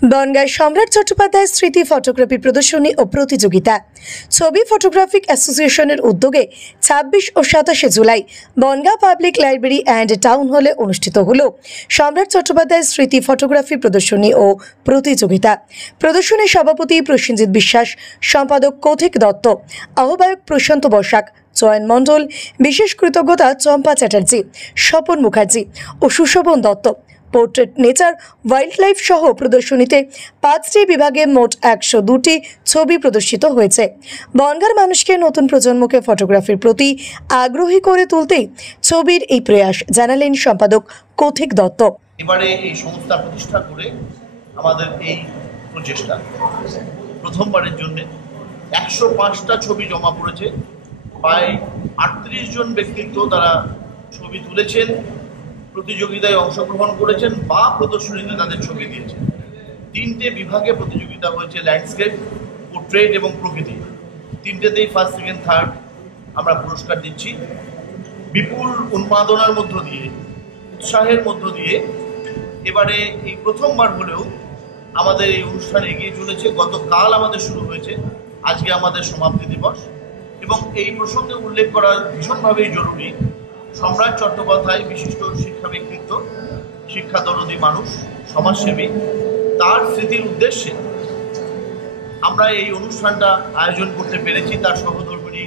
বনগাঁয় সম্রাট চট্টোপাধ্যায় স্মৃতি ফটোগ্রাফি প্রদর্শনী ও প্রতিযোগিতা ছবি ফটোগ্রাফিক অ্যাসোসিয়েশনের উদ্যোগে ২৬ ও ২৭ জুলাই Bangaon public library and town হলে অনুষ্ঠিত হল সম্রাট চট্টোপাধ্যায় স্মৃতি ফটোগ্রাফি প্রদর্শনী ও প্রতিযোগিতা। প্রদর্শনীর সভাপতি প্রসেনজিৎ বিশ্বাস, সম্পাদক কৌথিক দত্ত, আহ্বায়ক প্রশান্ত বসাক, চয়ন মণ্ডল, বিশেষ কৃতজ্ঞতা চম্পা চ্যাটার্জি, স্বপন মুখার্জি ও Sushobhan Dutta. Portrait, nature, wildlife সহ প্রদর্শনীতে ৫টি বিভাগে মোট ১০২টি ছবি প্রদর্শিত হয়েছে। বনগাঁর মানুষকে নতুন প্রজন্মকে ফটোগ্রাফির প্রতি আগ্রহী করে তুলতেই ছবির এই প্রয়াস, জানালেন সম্পাদক কৌথিক দত্ত। এবারে এই সংস্থা প্রতিষ্ঠা করে আমাদের এই প্রচেষ্টা প্রথমবারের জন্য ১০৫টা ছবি জমা পড়েছে। প্রায় ৩৮ জন ব্যক্তিত্ব তারা ছবি তুলেছেন, প্রতিযোগিতায় অংশগ্রহণ করেছেন বা প্রদর্শনীতে তাদের ছবি দিয়েছেন। ৩টে বিভাগে প্রতিযোগিতা হয়েছে, ল্যান্ডস্কেপ, পোর্ট্রেট এবং প্রকৃতি। ৩টেতেই ফার্স্ট, সেকেন্ড, থার্ড আমরা পুরস্কার দিচ্ছি। বিপুল উন্মাদনার মধ্য দিয়ে, উৎসাহের মধ্য দিয়ে এবারে এই প্রথমবার হলেও আমাদের এই অনুষ্ঠান এগিয়ে চলেছে। গতকাল আমাদের শুরু হয়েছে, আজকে আমাদের সমাপ্তি দিবস। এবং এই প্রসঙ্গে উল্লেখ করা ভীষণভাবেই জরুরি, সম্রাট চট্টোপাধ্যায় বিশিষ্ট শিক্ষা ব্যক্তিত্ব, শিক্ষা দরদী মানুষ, সমাজসেবী। তার স্মৃতির উদ্দেশ্যে আমরা এই অনুষ্ঠানটা আয়োজন করতে পেরেছি। তার সহধর্মিণী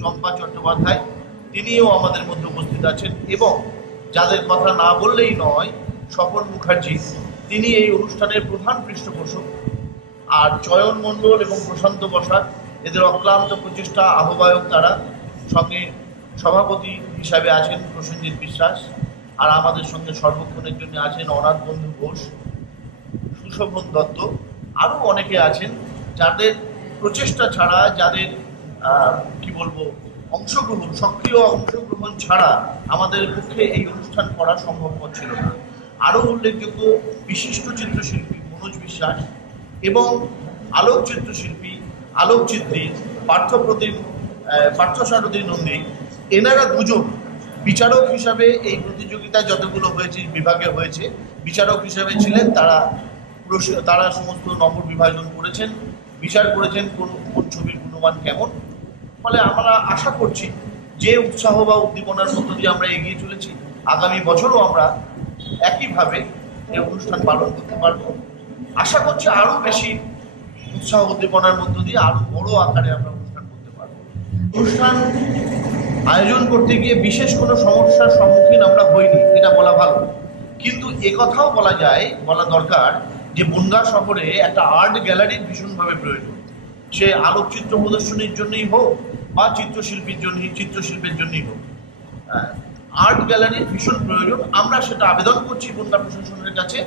চম্পা চট্টোপাধ্যায়, তিনিও আমাদের মধ্যে উপস্থিত আছেন। এবং যাদের কথা না বললেই নয়, স্বপন মুখার্জি, তিনি এই অনুষ্ঠানের প্রধান পৃষ্ঠপোষক। আর চয়ন মণ্ডল এবং প্রশান্ত বসাক, এদের অক্লান্ত প্রচেষ্টা, আহ্বায়ক তারা। সঙ্গে সভাপতি হিসাবে আছেন প্রসেনজিৎ বিশ্বাস। আর আমাদের সঙ্গে সর্বক্ষণের জন্য আছেন অনাথ বন্ধু ঘোষ, সুশোভন দত্ত, আরও অনেকে আছেন যাদের প্রচেষ্টা ছাড়া, যাদের অংশগ্রহণ, সক্রিয় অংশগ্রহণ ছাড়া আমাদের পক্ষে এই অনুষ্ঠান করা সম্ভবপর ছিল না। আরও উল্লেখযোগ্য বিশিষ্ট চিত্রশিল্পী মনোজ বিশ্বাস এবং আলোকচিত্রশিল্পী, আলোকচিত্রী পার্থসারথী নন্দী, এনারা দুজন বিচারক হিসাবে এই প্রতিযোগিতায় যতগুলো হয়েছে বিভাগে হয়েছে, বিচারক হিসাবে ছিলেন। তারা সমস্ত নম্বর বিভাজন করেছেন, বিচার করেছেন কোন ছবির গুণমান কেমন। ফলে আমরা আশা করছি যে উৎসাহ বা উদ্দীপনার মধ্য দিয়ে আমরা এগিয়ে চলেছি, আগামী বছরও আমরা একইভাবে এই অনুষ্ঠান পালন করতে পারব। আশা করছি আরও বেশি উৎসাহ উদ্দীপনার মধ্য দিয়ে আরও বড় আকারে আমরা অনুষ্ঠান করতে পারব। অনুষ্ঠান আয়োজন করতে গিয়ে বিশেষ কোনো সমস্যার সম্মুখীন আমরা হইনি, এটা বলা ভালো। কিন্তু একথাও বলা দরকার যে বনগাঁ শহরে একটা আর্ট গ্যালারির ভীষণভাবে প্রয়োজন। সে আলোকচিত্র প্রদর্শনীর জন্যই হোক বা চিত্রশিল্পের জন্যই হোক, আর্ট গ্যালারির ভীষণ প্রয়োজন। আমরা সেটা আবেদন করছি বনগাঁ প্রশাসনের কাছে,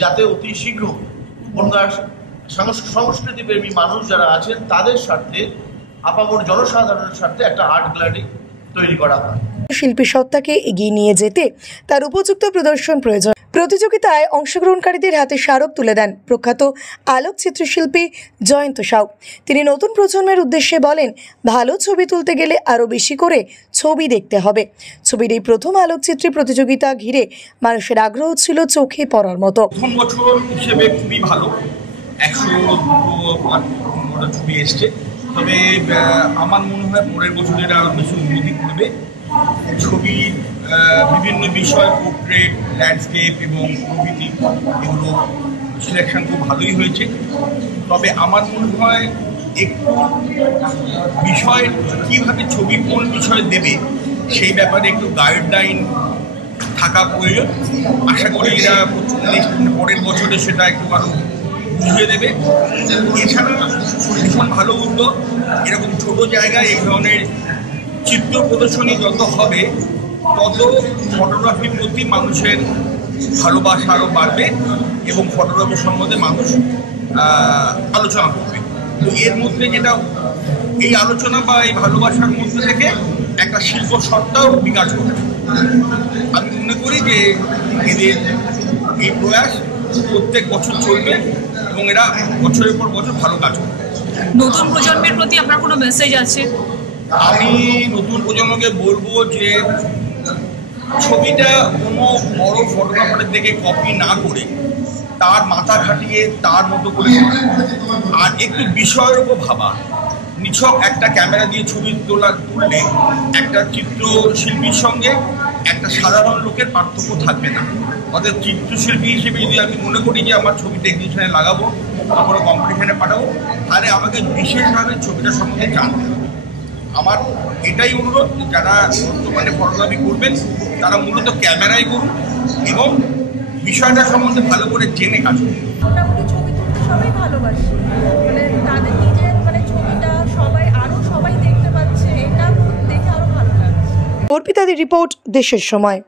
যাতে অতি শীঘ্র বনগাঁ সংস্কৃতিপ্রেমী মানুষ যারা আছেন তাদের স্বার্থে, আপামর জনসাধারণের স্বার্থে একটা আর্ট গ্যালারি তৈরি করা হয়। শিল্পী সত্তাকে এগিয়ে নিয়ে যেতে তার উপযুক্ত প্রদর্শন প্রয়োজন। প্রতিযোগিতায় অংশগ্রহণকারীদের হাতে স্মারক তুলে দেন প্রখ্যাত আলোক চিত্রশিল্পী জয়ন্ত সাউ। তিনি নতুন প্রজন্মের উদ্দেশ্যে বলেন, ভালো ছবি তুলতে গেলে আরও বেশি করে ছবি দেখতে হবে। ছবির এই প্রথম আলোকচিত্রী প্রতিযোগিতা ঘিরে মানুষের আগ্রহ ছিল চোখে পড়ার মতো। প্রথম বছর হিসেবে খুবই ভালো, ১০০ ছবি এসছে। তবে আমার মনে হয় পরের বছর এটা আরও বেশি উন্নতি করবে। ছবি বিভিন্ন বিষয়, পোর্ট্রেট, ল্যান্ডস্কেপ এবং প্রকৃতি, এগুলো সিলেকশন খুব ভালোই হয়েছে। তবে আমার মনে হয় একটু বিষয় কীভাবে ছবি কোন বিষয় দেবে সেই ব্যাপারে একটু গাইডলাইন থাকা প্রয়োজন। আশা করি এরা পরের বছরে সেটা একটু আরও বুঝিয়ে দেবে। এছাড়া ভীষণ ভালো উদ্যোগ, এরকম ছোট জায়গায় এই ধরনের চিত্র প্রদর্শনী যত হবে তত ফটোগ্রাফির প্রতি মানুষের ভালোবাসা আরও বাড়বে এবং ফটোগ্রাফি সম্বন্ধে মানুষ আলোচনা করবে। তো এর মধ্যে যেটা এই আলোচনা বা এই ভালোবাসার মধ্যে থেকে একটা শিল্প সত্তাও বিকাশ করবে। আমি মনে করি যে এদের এই প্রয়াস প্রত্যেক বছর চলবে এবং এরা বছরের পর বছর ভালো কাজ করবে। নতুন প্রজন্মের প্রতি আপনার কোনো মেসেজ আছে? আমি নতুন প্রজন্মকে বলবো যে ছবিটা কোনো বড় ফটোগ্রাফারের থেকে কপি না করে তার মাথা খাটিয়ে তার মতো করে করা। আর একটু বিষয়ের উপর ভাবা। নিছক একটা ক্যামেরা দিয়ে ছবি তুললে একটা চিত্রশিল্পীর সঙ্গে একটা সাধারণ লোকের পার্থক্য থাকবে না। অর্থাৎ চিত্রশিল্পী হিসেবে যদি আমি মনে করি যে আমার ছবিটা এক্সিবিশনে লাগাবো বা কোনো কম্পিটিশনে পাঠাবো, তাহলে আমাকে বিশেষভাবে ছবিটা সম্বন্ধে জানতে হবে। আমার এটাই অনুরোধ, যারা বর্তমানে ফটোগ্রাফি করবেন তারা মূলত ক্যামেরায় করুন এবং বিষয়টা সম্বন্ধে ভালো করে জেনে কাজ করুন। মোটামুটি ছবি তুলতে সবাই ভালোবাসে, মানে তাদের নিজের মানে ছবিটা সবাই দেখতে পাচ্ছে, এটা দেখে আরো ভালো লাগছে। অর্পিতাদের রিপোর্ট, দেশের সময়।